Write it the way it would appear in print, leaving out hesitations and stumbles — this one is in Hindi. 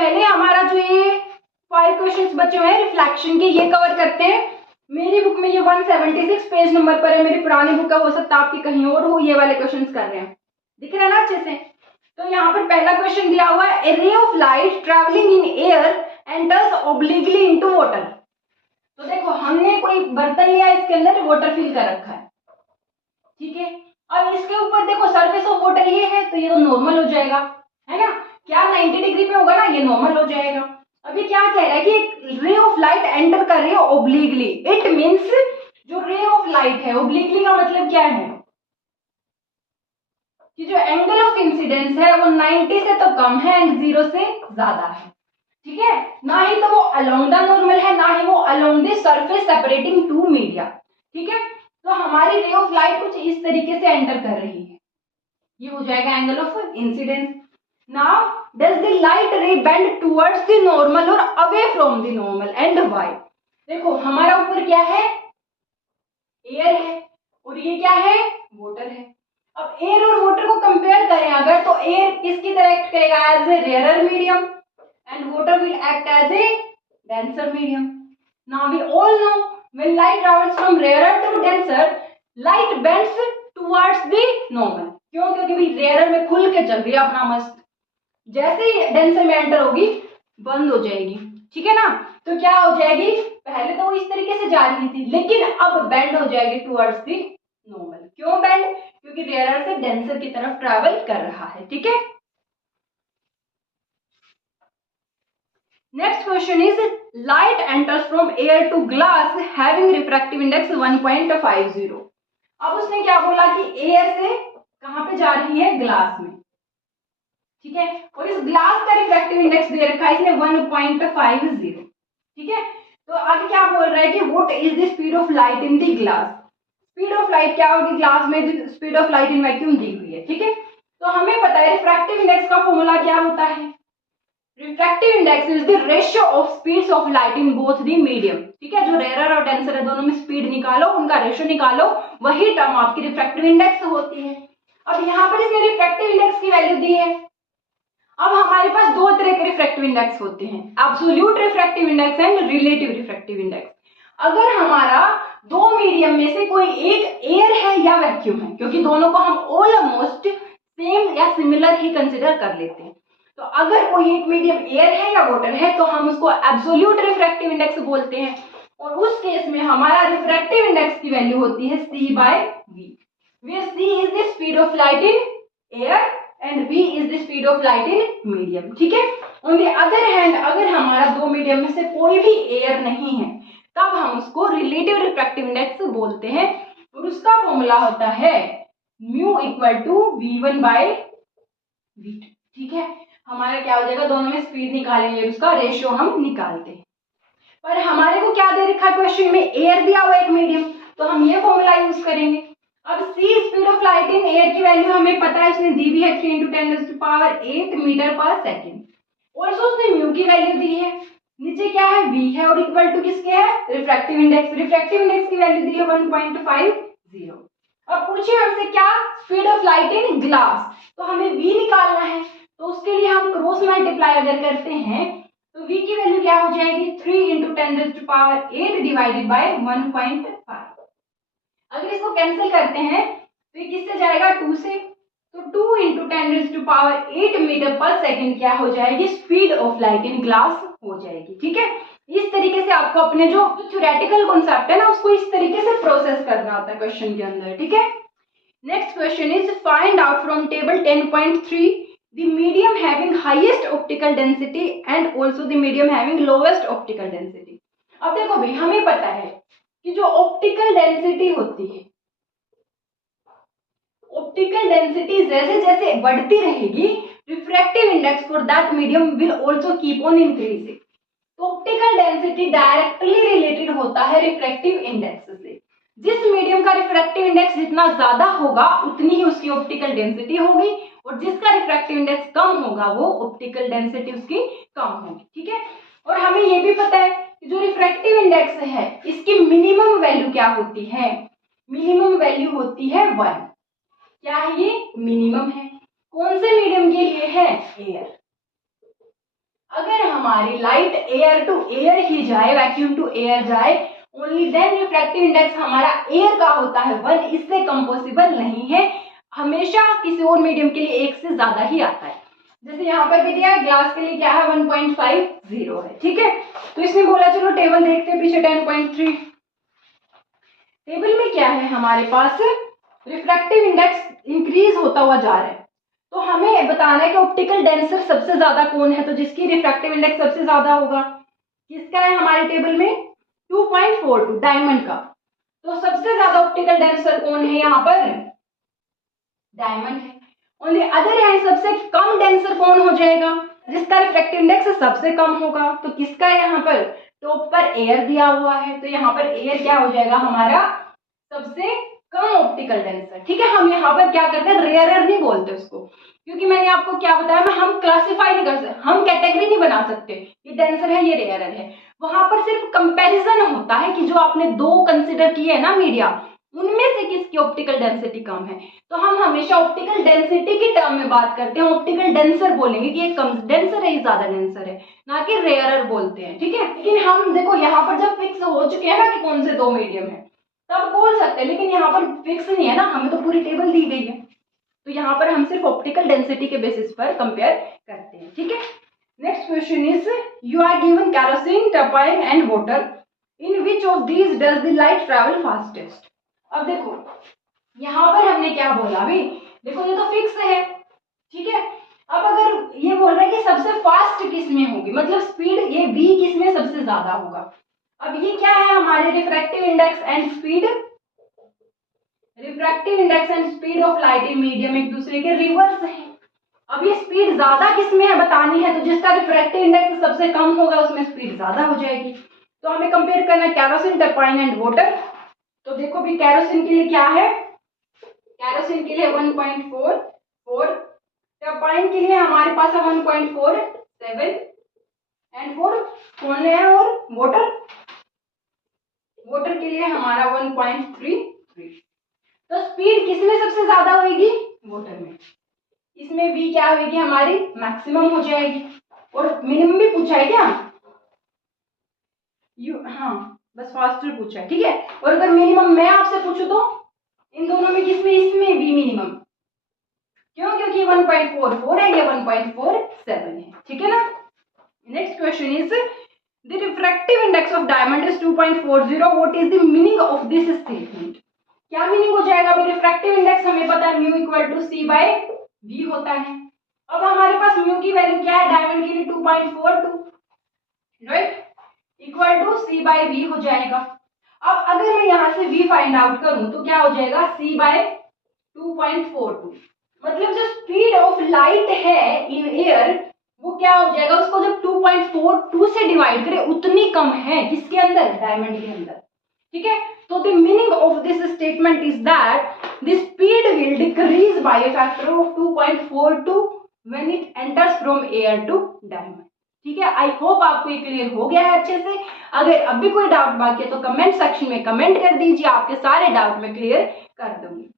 पहले हमारा जो ये 5 क्वेश्चंस बचे हुए हैं रिफ्लेक्शन के, ये कवर करते हैं। मेरी बुक में ये 176 पेज नंबर पर है, मेरी पुरानी बुक है, हो सकता है आपकी कहीं और हो। ये वाले क्वेश्चंस कर रहे हैं, दिख रहा है ना अच्छे से। तो यहाँ पर पहला क्वेश्चन दिया हुआ है, a ray of light travelling in air enters obliquely into water. तो देखो हमने कोई बर्तन लिया, इसके अंदर वाटर फिल कर रखा है, ठीक है। अब इसके ऊपर देखो सरफेस ऑफ वाटर ये है, तो ये तो नॉर्मल हो जाएगा, है ना। क्या 90 डिग्री पे होगा ना, ये नॉर्मल हो जाएगा। अभी क्या कह रहा है कि एक रे ऑफ लाइट एंटर कर रही है ओब्लिकली। इट मींस जो रे ऑफ लाइट है, ओब्लिकली का मतलब क्या है कि जो एंगल ऑफ इंसिडेंस है वो 90 से तो कम है एंड 0 से ज्यादा है, ठीक है। ना ही तो वो अलोंग द नॉर्मल है, ना ही वो along the surface separating two media, ठीक है। तो हमारी रे ऑफ लाइट कुछ इस तरीके से एंटर कर रही है, ये हो जाएगा angle of incidence. Now does the light ray bend towards the normal और away from the normal and why. देखो हमारा ऊपर क्या है, एयर है, और ये क्या है, वाटर है। अब एयर और वाटर को कंपेयर करें अगर, तो एयर किसकी तरह एक्ट करेगा, as a rare medium, and water will act as a denser medium. Now we all know when light travels from rarer to denser, light bends towards the normal। क्यों, क्योंकि भाई रेयर में खुल के चल रही है अपना मस्त, जैसे ही डेंसर में एंटर होगी बंद हो जाएगी, ठीक है ना। तो क्या हो जाएगी, पहले तो वो इस तरीके से जा रही थी, लेकिन अब बेंड हो जाएगी टुवर्ड्स द नॉर्मल। क्यों बेंड, क्योंकि रेयर से डेंसर की तरफ ट्रैवल कर रहा है, ठीक है। Next question is light enters from air to glass having refractive index 1.50। अब उसने क्या बोला कि एयर से कहां पे जा रही है, ग्लास में, ठीक है। और इस ग्लास का रिफ्रैक्टिव इंडेक्स दे रखा है इसने 1.50, ठीक है। तो आगे क्या बोल रहा है कि what is the speed of light in the glass. Speed of light क्या होगी, ग्लास में speed of light in vacuum दी हुई है, ठीक है। तो हमें पता है रिफ्रैक्टिव इंडेक्स का फॉर्मूला क्या होता है, refractive index is the ratio of speeds of light in both the medium, ठीक है। जो रेयर और डेंसर है दोनों में स्पीड निकालो, उनका रेशियो निकालो, वही टर्म आपकी रिफ्रैक्टिव इंडेक्स होती है। अब यहाँ पर इसने रिफ्रैक्टिव इंडेक्स की वैल्यू दी है। अब हमारे पास दो तरह के रिफ्रैक्टिव इंडेक्स होते हैं, absolute refractive index and relative refractive index. अगर हमारा दो मीडियम में से कोई एक एयर है या वैक्यूम है, क्योंकि दोनों को हम ऑलमोस्ट सेम या सिमिलर ही कंसिडर कर लेते हैं, तो अगर कोई एक मीडियम एयर है या वाटर है तो हम उसको एब्सोल्यूट रिफ्रैक्टिव इंडेक्स बोलते हैं। और उस केस में हमारा रिफ्रैक्टिव इंडेक्स की वैल्यू होती है C/V, where C is the speed of light in air and V is the speed of light in medium, ठीक है। ऑन द अदर हैंड अगर हमारा दो मीडियम में से कोई भी एयर नहीं है तब हम उसको रिलेटिव रिफ्रैक्टिव इंडेक्स बोलते हैं, और उसका फॉर्मूला होता है म्यू इक्वल टू V1/V2, ठीक है। हमारा क्या हो जाएगा, दोनों में स्पीड निकालेंगे, उसका रेशियो हम निकालते हैं। पर हमारे को क्या दे रखा है क्वेश्चन में, एयर दिया हुआ एक मीडियम, तो हम ये फॉर्मूला यूज करेंगे। अब C speed of light in air की वैल्यू हमें पता है, उसने दी भी है 3 × 10⁸ मीटर पर सेकेंड। ऑल्सो उसने म्यू की वैल्यू दी है, नीचे क्या है V है, और इक्वल टू किसके है, रिफ्रैक्टिव इंडेक्स। रिफ्रैक्टिव इंडेक्स की वैल्यू दी है 1.50। अब पूछिए हमसे क्या, speed of light in glass, तो हमें V निकालना है, तो उसके लिए हम क्रॉस मल्टीप्लाई अगर करते हैं तो V की वैल्यू क्या हो जाएगी, 3 × 10⁸ डिवाइडेड बाय 1.5। अगर इसको कैंसिल करते हैं तो ये किससे जाएगा, 2 से, तो 2 × 10⁸ मीटर पर सेकेंड क्या हो जाएगी, speed of light in glass हो जाएगी, ठीक है। इस तरीके से आपको अपने जो थ्योरेटिकल कॉन्सेप्ट है ना उसको इस तरीके से प्रोसेस करना होता है क्वेश्चन के अंदर, ठीक है। Next question is find out from table 10.3 the medium having highest optical density and also the medium having lowest optical density। अब देखो भाई हमें पता है कि जो ऑप्टिकल डेंसिटी होती है, ऑप्टिकल डेंसिटी जैसे जैसे बढ़ती रहेगी refractive index for that medium will also keep on increasing. तो ऑप्टिकल डेंसिटी डायरेक्टली रिलेटेड होता है रिफ्रैक्टिव इंडेक्स से। जिस मीडियम का रिफ्रैक्टिव इंडेक्स जितना ज्यादा होगा उतनी ही उसकी ऑप्टिकल डेंसिटी होगी, और जिसका रिफ्रैक्टिव इंडेक्स कम होगा वो ऑप्टिकल डेंसिटी उसकी कम होगी, ठीक है। और हमें ये भी पता है कि जो रिफ्रैक्टिव इंडेक्स है इसकी मिनिमम वैल्यू क्या होती है, मिनिमम वैल्यू होती है 1। क्या है ये, मिनिमम है। कौन से मीडियम के लिए है, एयर। अगर हमारी लाइट एयर टू एयर ही जाए, वैक्यूम टू एयर जाए, ओनली देन रिफ्रैक्टिव इंडेक्स हमारा एयर का होता है 1, इससे कम पॉसिबल नहीं है, हमेशा किसी और मीडियम के लिए 1 से ज्यादा ही आता है। जैसे यहाँ पर भी दिया है ग्लास के लिए क्या है 1.50 है, ठीक है। तो इसने बोला चलो टेबल देखते हैं पीछे 10.3। टेबल में क्या है हमारे पास, रिफ्रैक्टिव इंडेक्स इंक्रीज होता हुआ जा रहा है, तो हमें बताना है कि ऑप्टिकल डेंसर सबसे ज्यादा कौन है, तो जिसकी रिफ्रैक्टिव इंडेक्स सबसे ज्यादा होगा किसका है हमारे टेबल में 2.42 डायमंड का। तो सबसे ज्यादा ऑप्टिकल डेंसर कौन है यहाँ पर, डायमंड है। ऑन द अदर हैंड सबसे कम डेंसर कौन हो जाएगा, जिसका रिफ्रैक्टिव इंडेक्स सबसे कम होगा, तो किसका है यहाँ पर, टॉप पर एयर दिया हुआ है, तो यहाँ पर एयर क्या हो जाएगा हमारा सबसे कम ऑप्टिकल डेंसर, ठीक है। हम यहाँ पर क्या करते हैं, रेयरर नहीं बोलते उसको, क्योंकि मैंने आपको क्या बताया, हम क्लासिफाई नहीं कर सकते, हम कैटेगरी नहीं बना सकते, ये डेंसर है ये रेयरर है। वहां पर सिर्फ कंपैरिजन होता है कि जो आपने 2 कंसिडर किए है ना मीडिया, उनमें से किसकी ऑप्टिकल डेंसिटी कम है, तो हम हमेशा ऑप्टिकल डेंसिटी की टर्म में बात करते हैं, ऑप्टिकल डेंसर बोलेंगे कि ये कम डेंसर है, ये ज्यादा डेंसर है, ना कि रेयरर बोलते हैं, ठीक है। लेकिन हम देखो यहाँ पर जब फिक्स हो चुके हैं ना कि कौन से 2 मीडियम है तब बोल सकते हैं, लेकिन यहाँ पर फिक्स नहीं है ना, हमें तो पूरी टेबल दी गई है, तो यहाँ पर हम सिर्फ ऑप्टिकल डेंसिटी के बेसिस पर कंपेयर करते हैं, ठीक है। Next question is you are given kerosene, turpentine and water, in which of these does the light travel fastest. अब देखो यहाँ पर हमने क्या बोला, अभी देखो ये तो फिक्स है, ठीक है। अब अगर ये बोल रहा है कि सबसे फास्ट किस में होगी, मतलब स्पीड ये v किस में सबसे ज्यादा होगा। अब ये क्या है हमारे refractive index and speed, refractive index and speed of light in medium एक दूसरे के रिवर्स है। अब ये स्पीड ज्यादा किस में है बतानी है, तो जिसका रिफ्रैक्टिव इंडेक्स सबसे कम होगा उसमें स्पीड ज्यादा हो जाएगी। तो हमें कंपेयर करना है केरोसिन, टर्पाइन एंड वाटर। तो देखो भी केरोसिन के लिए क्या है, केरोसिन के लिए 1.44, टर्पाइन के लिए हमारे पास है 1.47 एंड 4 कौन है, और वाटर के लिए हमारा 1.33। तो स्पीड किसमें सबसे ज्यादा होगी, वाटर में। इसमें v क्या होगी हमारी मैक्सिमम हो जाएगी, और मिनिमम भी पूछा है क्या, हाँ बस फास्टर पूछा है, ठीक है। और अगर मिनिमम मैं आपसे पूछूं तो इन दोनों में किसमें, इसमें v मिनिमम, क्यों, क्योंकि 1.44 है या 1.47 है, ठीक है ना। Next question is the refractive index of diamond is 2.40, what is the meaning of this statement. क्या मीनिंग हो जाएगा, अभी रिफ्रैक्टिव इंडेक्स हमें पता है mu equal to c by v होता है। अब हमारे पास म्यू की वैल्यू क्या है डायमंड के लिए 2.42, right, equal to c by v हो जाएगा। अब अगर मैं यहाँ से v फाइंड आउट करूं तो क्या हो जाएगा c बाय 2.42, मतलब जो स्पीड ऑफ लाइट है इन एयर वो क्या हो जाएगा, उसको जब 2.42 से डिवाइड करें उतनी कम है किसके अंदर, डायमंड के अंदर, ठीक है। तो the meaning of this statement is that the speed will decrease by a factor of 2.42 when it enters from air to diamond, ठीक है। आई होप आपको ये क्लियर हो गया है अच्छे से। अगर अब भी कोई डाउट बाकी है तो कमेंट सेक्शन में कमेंट कर दीजिए, आपके सारे डाउट मैं क्लियर कर दूंगी।